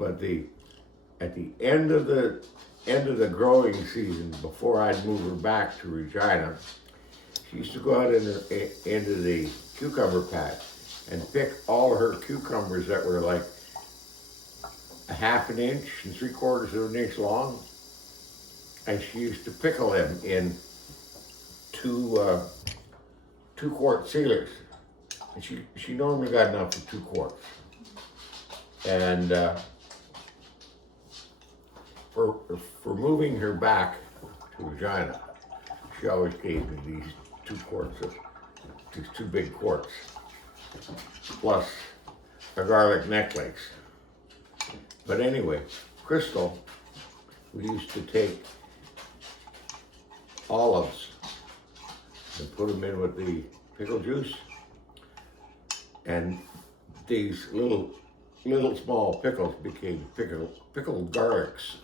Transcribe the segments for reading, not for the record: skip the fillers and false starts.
But at the end of the growing season, before I'd move her back to Regina, she used to go out into the cucumber patch and pick all her cucumbers that were like a half an inch and 3/4 of an inch long, and she used to pickle them in 2-quart sealers, and she normally got enough for 2 quarts. And for moving her back to Regina, she always gave me these 2 big quarts, plus a garlic necklace. But anyway, Crystal, we used to take olives and put them in with the pickle juice, and these little small pickles became pickled garlics.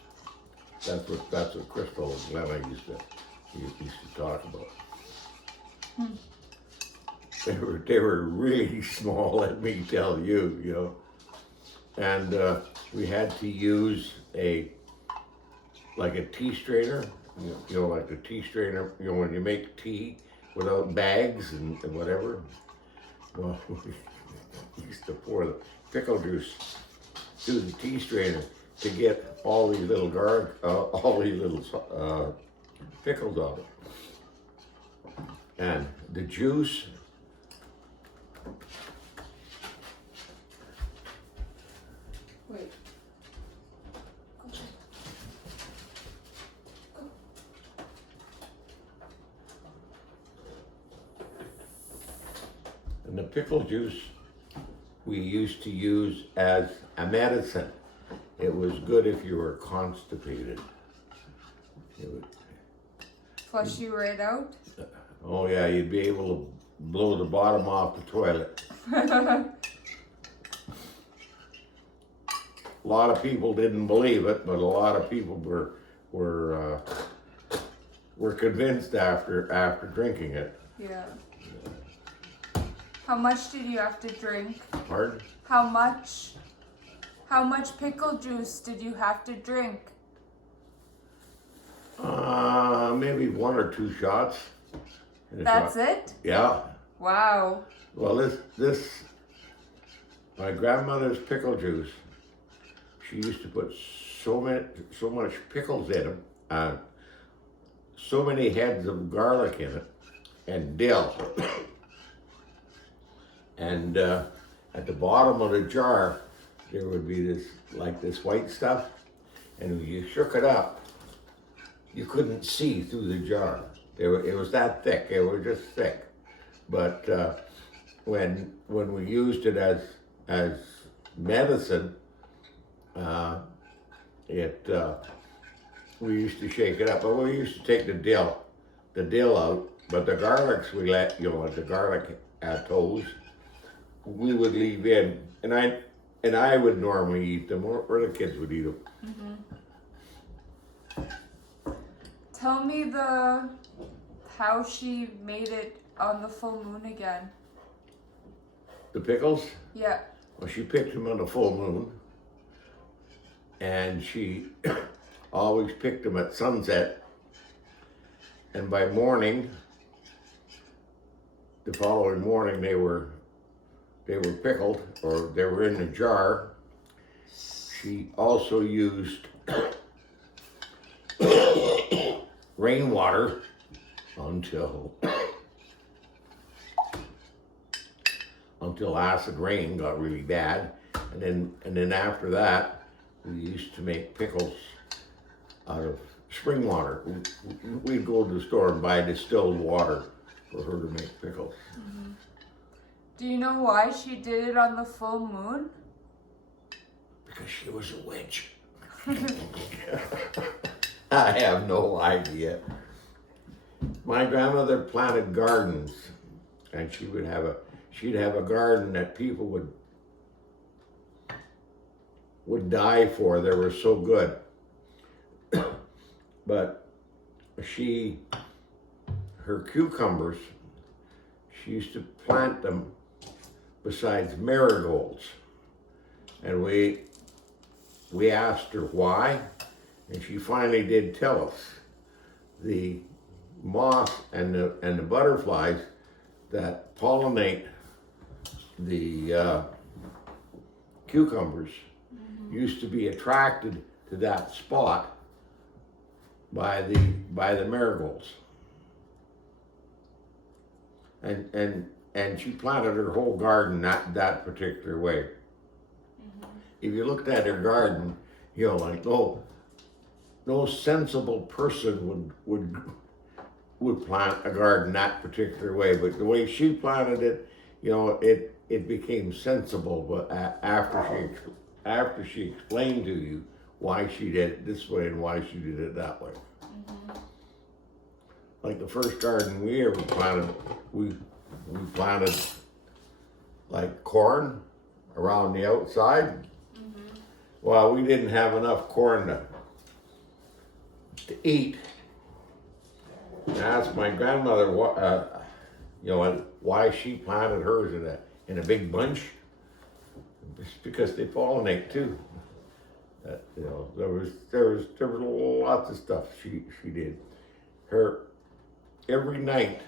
That's what Crystal and Lena used to talk about. They were really small, let me tell you, you know. And we had to use like a tea strainer, you know, like the tea strainer, you know, when you make tea without bags and whatever. Well, we used to pour the pickle juice through the tea strainer to get all these little pickles out of it. And the juice, Wait. and the pickle juice we used to use as a medicine. It was good if you were constipated. It would, Flush you right out? oh yeah, you'd be able to blow the bottom off the toilet. A lot of people didn't believe it, but a lot of people were convinced after drinking it. Yeah. How much did you have to drink? Pardon? How much pickle juice did you have to drink? Maybe 1 or 2 shots. That's it? Yeah. Wow. Well, my grandmother's pickle juice, she used to put so much pickles in them, so many heads of garlic in it, and dill. And at the bottom of the jar, there would be this white stuff, and when you shook it up, you couldn't see through the jar. It was that thick. It was just thick. But when we used it as medicine, we used to shake it up. But we used to take the dill out. But the garlics we let, you know, like the garlic toes, we would leave in, and I would normally eat them, or the kids would eat them. Mm-hmm. Tell me how she made it on the full moon again. The pickles? Yeah. Well, she picked them on the full moon, and she always picked them at sunset, and by morning, the following morning, they were pickled, or they were in a jar. She also used rainwater until acid rain got really bad, and then after that, we used to make pickles out of spring water. We'd go to the store and buy distilled water for her to make pickles. Mm-hmm. Do you know why she did it on the full moon? Because she was a witch. I have no idea. My grandmother planted gardens, and she'd have a garden that people would die for. They were so good. But her cucumbers, she used to plant them besides marigolds. And we asked her why, and she finally did tell us. The moth and the butterflies that pollinate the cucumbers used to be attracted to that spot by the marigolds. And she planted her whole garden that particular way. If you looked at her garden, you know, like no sensible person would plant a garden that particular way. But the way she planted it, you know, it became sensible. But after she explained to you why she did it this way and why she did it that way. Like the first garden we ever planted, we planted like corn around the outside. Well, we didn't have enough corn to eat. I asked my grandmother you know, why she planted hers in a big bunch. It's because they pollinate too. You know, there was lots of stuff she did. Every night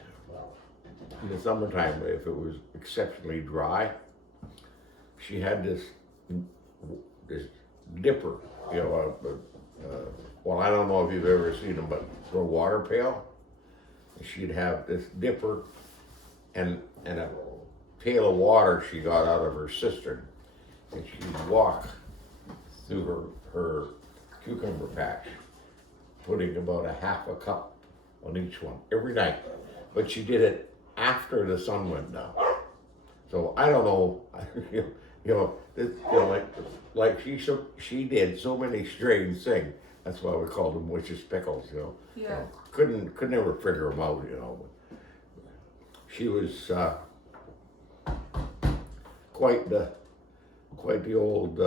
in the summertime, if it was exceptionally dry, she had this dipper, you know, well, I don't know if you've ever seen them, but for a water pail, she'd have this dipper and a pail of water she got out of her cistern, and she'd walk through her cucumber patch, putting about a half a cup on each one every night. But she did it after the sun went down. So I don't know, like she did so many strange things. That's why we called them witches' pickles, you know. Yeah. You know, could never figure them out, you know. She was quite the old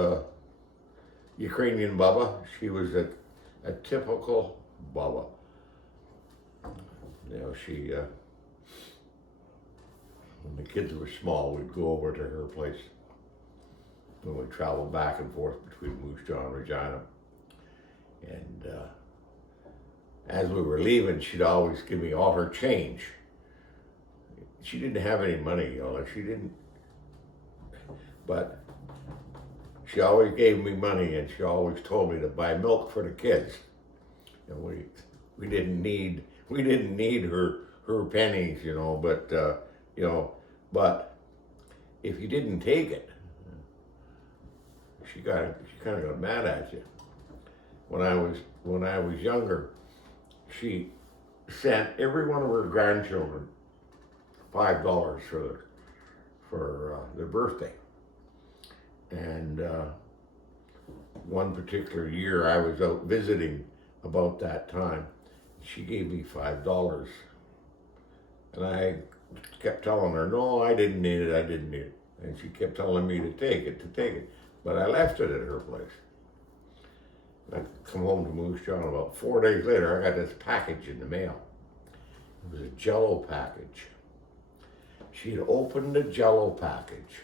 Ukrainian baba. She was a typical baba. You know, she when the kids were small, we'd go over to her place when we traveled back and forth between Moose Jaw and Regina. And as we were leaving, she'd always give me all her change. She didn't have any money, you know, like she didn't, but she always gave me money, and she always told me to buy milk for the kids. And we didn't need her pennies, you know, but you know, but if you didn't take it, she kind of got mad at you. When I was younger, she sent every one of her grandchildren $5 for their birthday. And one particular year, I was out visiting about that time. She gave me $5, and I kept telling her, no, I didn't need it. And she kept telling me to take it. But I left it at her place. I come home to Moose Jaw, and about 4 days later, I got this package in the mail. It was a Jell-O package. She'd opened the Jell-O package,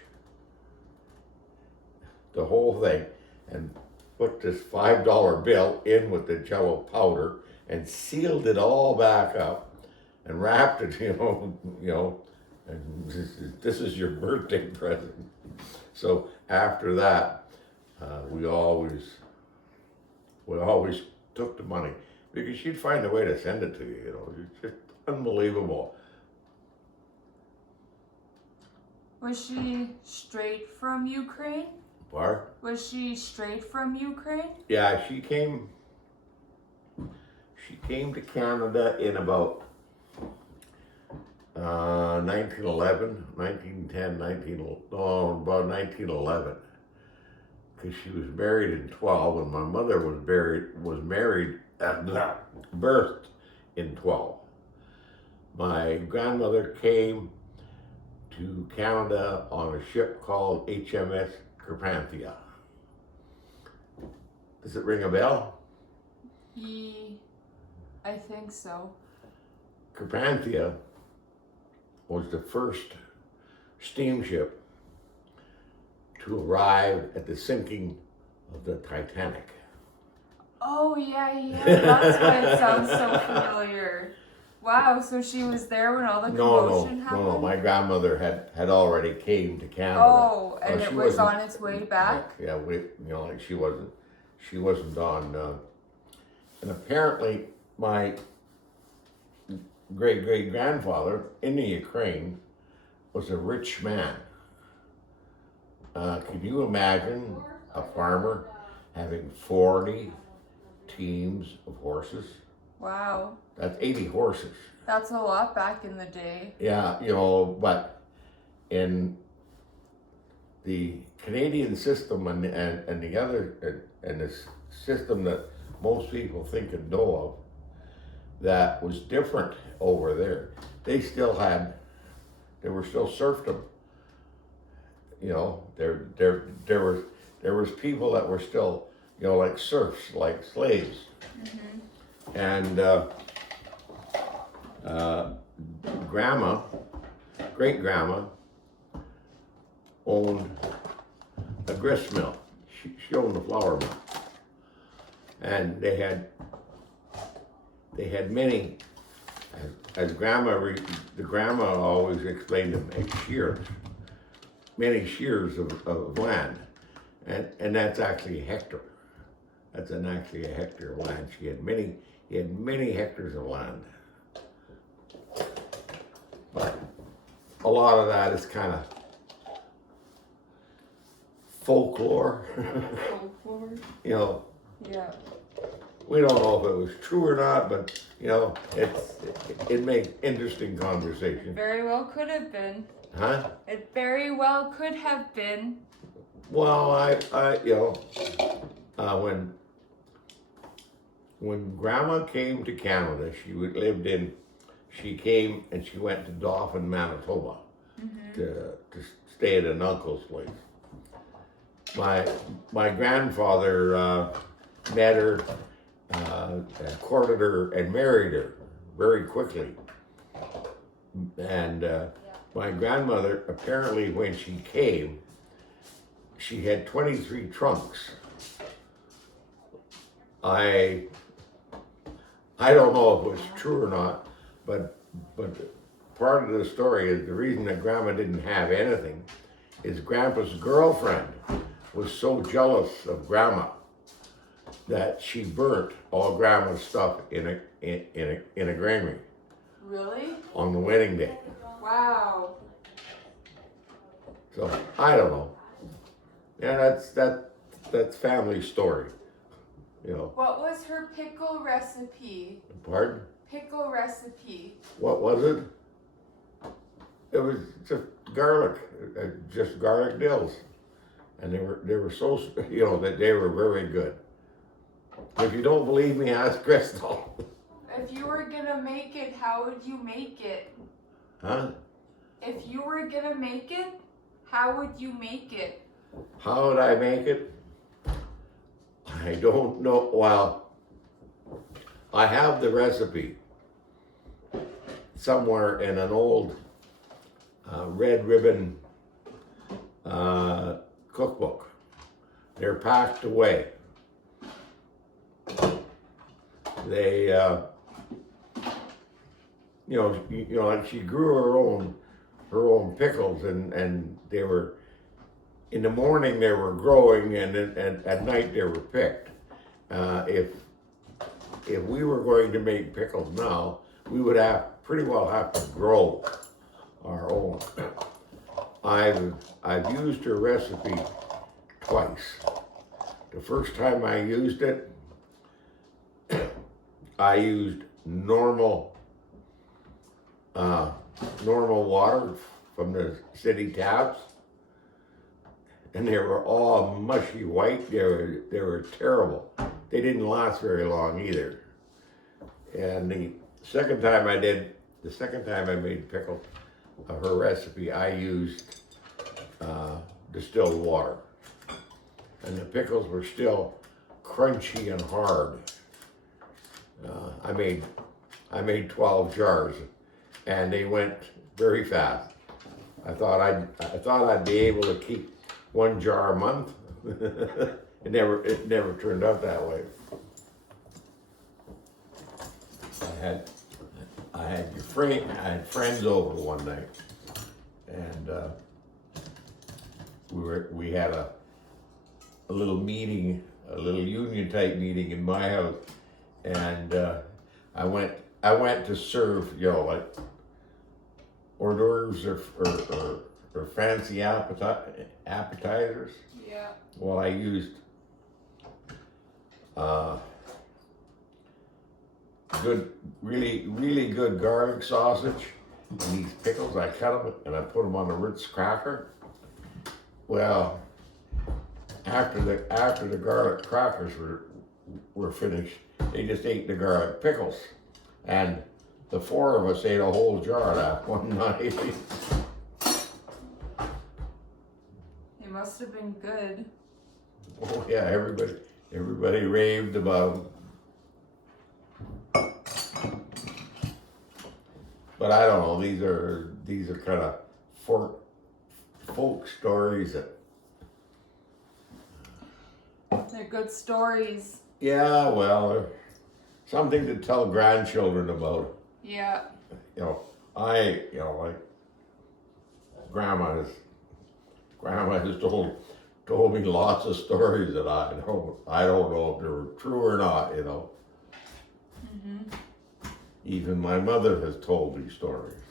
the whole thing, and put this $5 bill in with the Jell-O powder and sealed it all back up and wrapped it, you know, and this is your birthday present. So after that, we always took the money because she'd find a way to send it to you, you know. It's just unbelievable. Was she straight from Ukraine? Bar? Was she straight from Ukraine? Yeah, she came to Canada in about 1911, 1910, about 1911. Because she was married in 12, and my mother was birthed in 12. My grandmother came to Canada on a ship called HMS Carpathia. Does it ring a bell? I think so. Carpathia was the first steamship to arrive at the sinking of the Titanic. Oh, yeah. That's why it sounds so familiar. Wow, so she was there when all the commotion happened? No. My grandmother had already came to Canada. Oh, and Well, it was on its way back? Yeah, like she wasn't on. And apparently, my great grandfather in the Ukraine was a rich man. Can you imagine a farmer having 40 teams of horses? Wow. That's 80 horses. That's a lot back in the day. Yeah, but in the Canadian system and the other and the system that most people think and know of, that was different over there. They were still serfdom. There was people that were still, like serfs, like slaves. Mm-hmm. And great grandma owned a grist mill. She owned a flour mill. And they had many, as the grandma always explained them as shears, many shears of land. And that's actually a hectare. That's actually a hectare of land. He had many hectares of land. But a lot of that is kind of folklore. Folklore? Yeah. We don't know if it was true or not, but it makes interesting conversation. Very well could have been. Huh? It very well could have been. Well, when Grandma came to Canada, she came and she went to Dauphin, Manitoba, mm-hmm. to stay at an uncle's place. My grandfather met her, courted her, and married her very quickly. And my grandmother, apparently when she came, she had 23 trunks. I don't know if it was true or not, but part of the story is the reason that Grandma didn't have anything is Grandpa's girlfriend was so jealous of Grandma that she burnt all Grandma's stuff in a granary. Really? On the wedding day. Wow. So I don't know. Yeah, that's family story. What was her pickle recipe? Pardon? Pickle recipe. What was it? It was just garlic dills, and they were so that they were very good. If you don't believe me, ask Crystal. If you were gonna make it, how would you make it? Huh? If you were gonna make it, how would you make it? How would I make it? I don't know. Well, I have the recipe somewhere in an old red ribbon cookbook. They're packed away. They, like she grew her own pickles, and they were, in the morning they were growing, and at night they were picked. If we were going to make pickles now, we would pretty well have to grow our own. I've used her recipe twice. The first time I used it, I used normal water from the city taps, and they were all mushy white. They were terrible. They didn't last very long either. And the second time I made pickle, her recipe, I used distilled water, and the pickles were still crunchy and hard. I made 12 jars, and they went very fast. I thought I'd be able to keep one jar a month, it never turned out that way. I had friends over one night, and we had a little meeting, a little union type meeting in my house, and I went to serve, like hors d'oeuvres or fancy appetizers. Yeah. Well, I used really good garlic sausage and these pickles. I cut them and I put them on a Ritz cracker. Well, after the garlic crackers were finished, they just ate the garlic pickles, and the four of us ate a whole jar that one night. They must have been good. Oh yeah, everybody raved about them. But I don't know. These are kind of folk stories that. They're good stories. Yeah, well, they're something to tell grandchildren about. Yeah. Like grandma has told me lots of stories that I don't know if they're true or not. Mm-hmm. Even my mother has told me stories.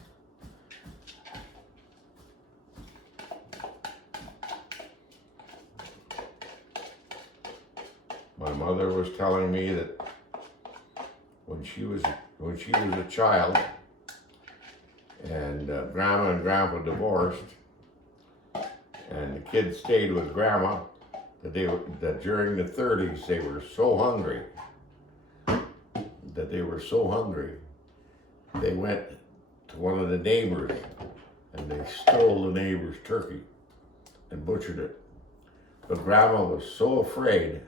My mother was telling me that when she was a child, and Grandma and Grandpa divorced, and the kids stayed with Grandma, that during the 30s they were so hungry they went to one of the neighbors and they stole the neighbor's turkey and butchered it. But Grandma was so afraid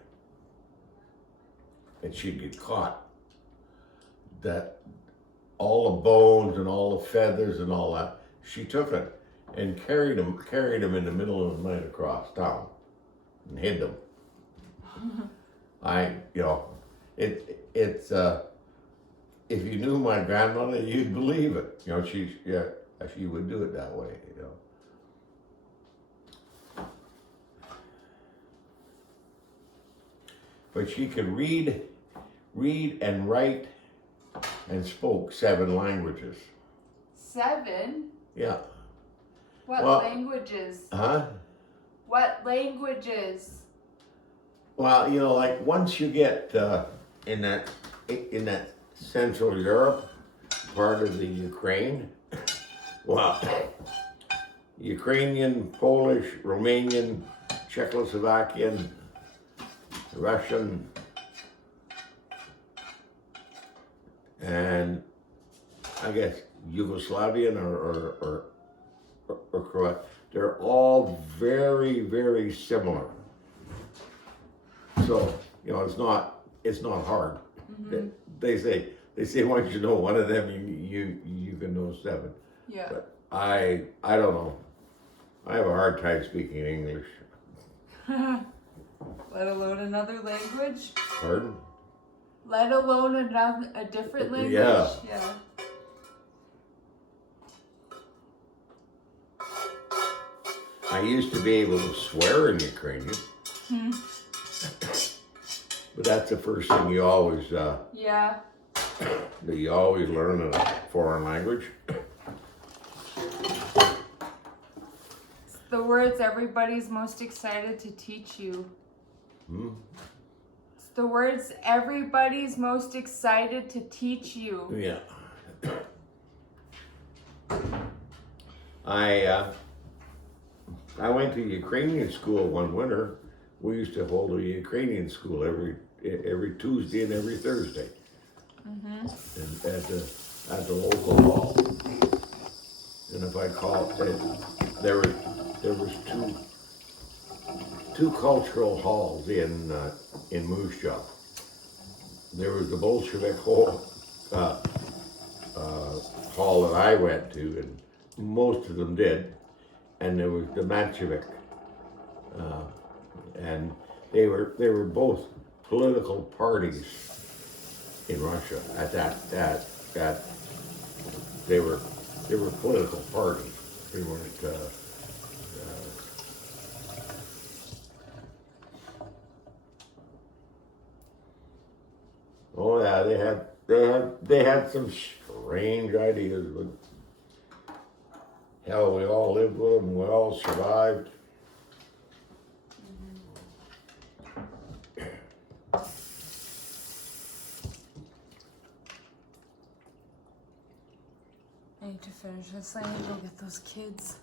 that she'd get caught that all the bones and all the feathers and all that, she took it and carried them in the middle of the night across town and hid them. If you knew my grandmother, you'd believe it. She would do it that way. But she could read and write and spoke 7 languages. 7? Yeah. What Well, languages? Huh? What languages? Well, like once you get in that Central Europe part of the Ukraine, well, Ukrainian, Polish, Romanian, Czechoslovakian, Russian, and I guess Yugoslavian or Croat, they're all very, very similar. So, it's not hard. Mm-hmm. They say once you know one of them, you can know 7. Yeah. But I don't know. I have a hard time speaking English. Let alone another language? Pardon? Let alone a different language? Yeah. Yeah. I used to be able to swear in Ukrainian. But that's the first thing you always Yeah. that you always learn in a foreign language. It's the words everybody's most excited to teach you. It's the words everybody's most excited to teach you. Yeah. I went to Ukrainian school one winter. We used to hold a Ukrainian school every Tuesday and every Thursday. Mm-hmm. And at the local hall. And if I call it, there was two cultural halls in Moose Jaw. There was the Bolshevik hall that I went to, and most of them did, and there was the Menshevik, and they were both political parties in Russia at that they were political parties. They weren't. Oh yeah, they had some strange ideas, but hell, we all lived with them. We all survived. I need to finish this. I need to go get those kids.